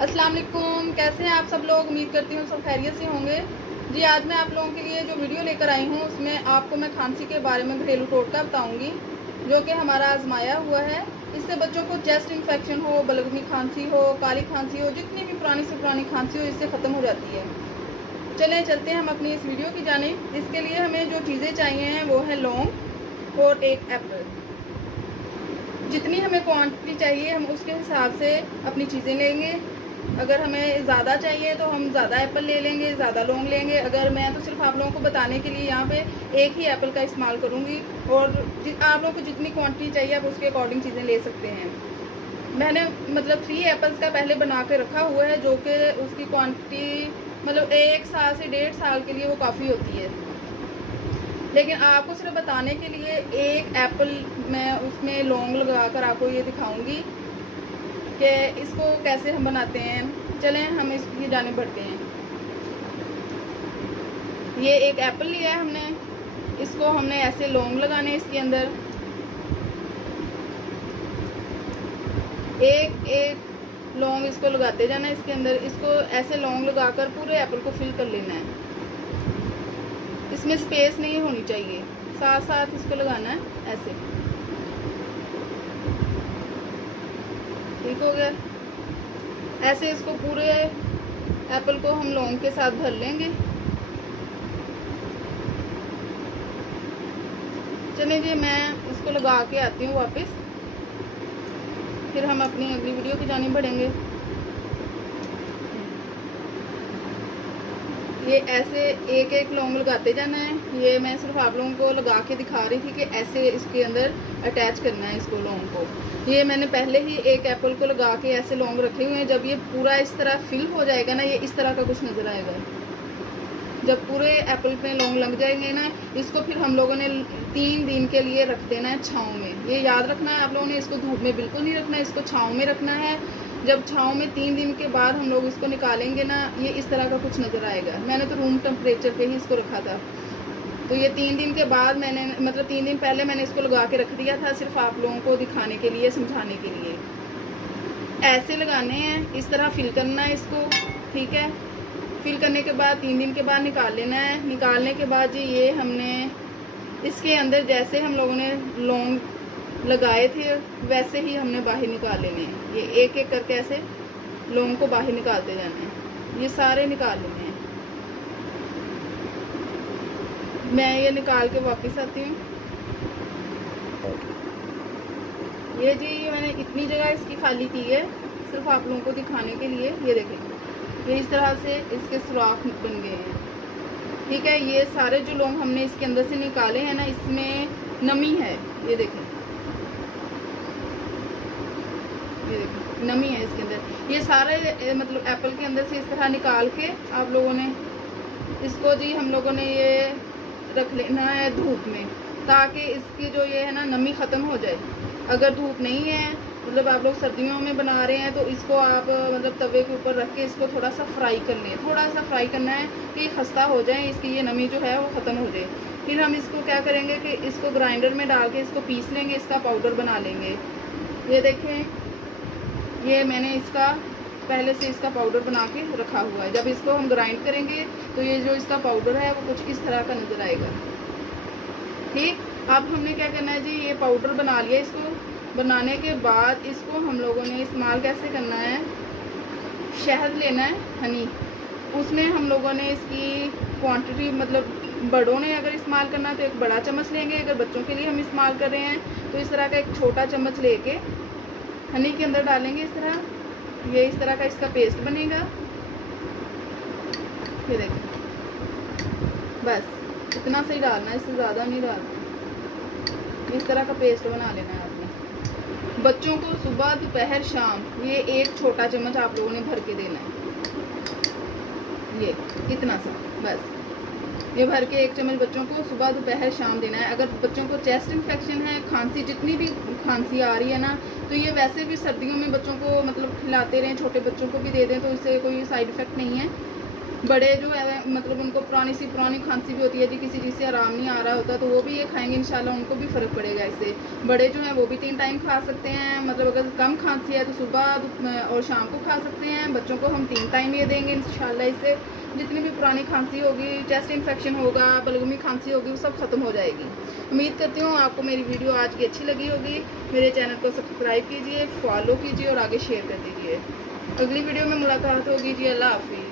अस्सलाम वालेकुम, कैसे हैं आप सब लोग। उम्मीद करती हूँ सब खैरियत से होंगे। जी, आज मैं आप लोगों के लिए जो वीडियो लेकर आई हूँ उसमें आपको मैं खांसी के बारे में घरेलू टोटका बताऊँगी जो कि हमारा आजमाया हुआ है। इससे बच्चों को चेस्ट इन्फेक्शन हो, बलगमी खांसी हो, काली खांसी हो, जितनी भी पुरानी से पुरानी खांसी हो इससे ख़त्म हो जाती है। चलें चलते हैं हम अपनी इस वीडियो की जानिब। इसके लिए हमें जो चीज़ें चाहिए हैं वो है लौंग और एक एप्पल। जितनी हमें क्वांटिटी चाहिए हम उसके हिसाब से अपनी चीज़ें लेंगे। अगर हमें ज़्यादा चाहिए तो हम ज़्यादा एप्पल ले लेंगे, ज़्यादा लौंग लेंगे। अगर मैं तो सिर्फ आप लोगों को बताने के लिए यहाँ पे एक ही एप्पल का इस्तेमाल करूँगी और आप लोगों को जितनी क्वांटिटी चाहिए आप उसके अकॉर्डिंग चीज़ें ले सकते हैं। मैंने मतलब 3 एप्पल्स का पहले बना के रखा हुआ है जो कि उसकी क्वांटिटी मतलब 1 साल से 1.5 साल के लिए वो काफ़ी होती है। लेकिन आपको सिर्फ बताने के लिए एक एप्पल मैं उसमें लौंग लगा कर आपको ये दिखाऊंगी कि इसको कैसे हम बनाते हैं। चलें हम इसकी जाने बढ़ते हैं। ये एक एप्पल लिया है हमने, इसको हमने ऐसे लौंग लगाने इसके अंदर। एक एक लौंग इसको लगाते जाना है इसके अंदर। इसको ऐसे लौंग लगाकर पूरे एप्पल को फिल कर लेना है। इसमें स्पेस नहीं होनी चाहिए, साथ साथ इसको लगाना है ऐसे। ठीक हो गया। ऐसे इसको पूरे एप्पल को हम लौंग के साथ भर लेंगे। चलिए जी, मैं इसको लगा के आती हूँ वापस, फिर हम अपनी अगली वीडियो की जानिब बढ़ेंगे। ये ऐसे एक एक लौंग लगाते जाना है। ये मैं सिर्फ आप लोगों को लगा के दिखा रही थी कि ऐसे इसके अंदर अटैच करना है इसको लौंग को। ये मैंने पहले ही एक एप्पल को लगा के ऐसे लौंग रखे हुए हैं। जब ये पूरा इस तरह फिल हो जाएगा ना, ये इस तरह का कुछ नज़र आएगा। जब पूरे एप्पल पे लौंग लग जाएंगे ना, इसको फिर हम लोगों ने 3 दिन के लिए रख देना है छाँव में। ये याद रखना है आप लोगों ने, इसको धूप में बिल्कुल नहीं रखना है, इसको छाँव में रखना है। जब छाँव में 3 दिन के बाद हम लोग इसको निकालेंगे ना, ये इस तरह का कुछ नज़र आएगा। मैंने तो रूम टेम्परेचर पे ही इसको रखा था। तो ये 3 दिन के बाद मैंने मतलब 3 दिन पहले मैंने इसको लगा के रख दिया था, सिर्फ आप लोगों को दिखाने के लिए, समझाने के लिए। ऐसे लगाने हैं, इस तरह फिल करना है इसको। ठीक है, फिल करने के बाद 3 दिन के बाद निकाल लेना है। निकालने के बाद जी ये हमने इसके अंदर जैसे हम लोगों ने लौंग लगाए थे वैसे ही हमने बाहर निकाल लेने हैं। ये एक एक करके ऐसे लौंग को बाहर निकालते जाना है। ये सारे निकाल लेने हैं। मैं ये निकाल के वापस आती हूँ। ये जी ये मैंने इतनी जगह इसकी खाली की है सिर्फ आप लोगों को दिखाने के लिए। ये देखें, ये इस तरह से इसके सुराख बन गए हैं। ठीक है, ये सारे जो लौंग हमने इसके अंदर से निकाले हैं ना, इसमें नमी है। ये देखें, ये देखें नमी है इसके अंदर। ये सारे मतलब एप्पल के अंदर से इस तरह निकाल के आप लोगों ने इसको जी हम लोगों ने ये रख लेना है धूप में, ताकि इसकी जो ये है ना नमी ख़त्म हो जाए। अगर धूप नहीं है, मतलब आप लोग सर्दियों में बना रहे हैं, तो इसको आप मतलब तवे के ऊपर रख के इसको थोड़ा सा फ्राई कर लें। थोड़ा सा फ्राई करना है कि खस्ता हो जाए, इसकी ये नमी जो है वो ख़त्म हो जाए। फिर हम इसको क्या करेंगे कि इसको ग्राइंडर में डाल के इसको पीस लेंगे, इसका पाउडर बना लेंगे। ये देखें, ये मैंने इसका पहले से इसका पाउडर बना के रखा हुआ है। जब इसको हम ग्राइंड करेंगे तो ये जो इसका पाउडर है वो कुछ इस तरह का नज़र आएगा। ठीक, अब हमने क्या करना है जी, ये पाउडर बना लिया। इसको बनाने के बाद इसको हम लोगों ने इस्तेमाल कैसे करना है, शहद लेना है, हनी। उसमें हम लोगों ने इसकी क्वांटिटी मतलब बड़ों ने अगर इस्तेमाल करना तो एक बड़ा चम्मच लेंगे। अगर बच्चों के लिए हम इस्तेमाल कर रहे हैं तो इस तरह का एक छोटा चम्मच लेके हनी के अंदर डालेंगे इस तरह। ये इस तरह का इसका पेस्ट बनेगा। ये देखें, बस इतना सही डालना है, इससे ज़्यादा नहीं डालना। इस तरह का पेस्ट बना लेना है आपने। बच्चों को सुबह दोपहर शाम ये एक छोटा चम्मच आप लोगों ने भर के देना है। ये इतना सा बस, ये भर के 1 चम्मच बच्चों को सुबह दोपहर शाम देना है। अगर बच्चों को चेस्ट इन्फेक्शन है, खांसी, जितनी भी खांसी आ रही है ना, तो ये वैसे भी सर्दियों में बच्चों को मतलब खिलाते रहें, छोटे बच्चों को भी दे दें तो इससे कोई साइड इफ़ेक्ट नहीं है। बड़े जो है मतलब उनको पुरानी खांसी भी होती है जी, किसी चीज़ से आराम नहीं आ रहा होता, तो वो भी ये खाएंगे इंशाल्लाह उनको भी फ़र्क पड़ेगा इससे। बड़े जो हैं वो भी 3 टाइम खा सकते हैं, मतलब अगर कम खांसी है तो सुबह और शाम को खा सकते हैं। बच्चों को हम 3 टाइम ये देंगे इंशाल्लाह। इससे जितनी भी पुरानी खांसी होगी, चेस्ट इन्फेक्शन होगा, बलगमी खांसी होगी, वो सब ख़त्म हो जाएगी। उम्मीद करती हूँ आपको मेरी वीडियो आज की अच्छी लगी होगी। मेरे चैनल को सब्सक्राइब कीजिए, फॉलो कीजिए और आगे शेयर कर दीजिए। अगली वीडियो में मुलाकात होगी जी। अल्लाह हाफिज़।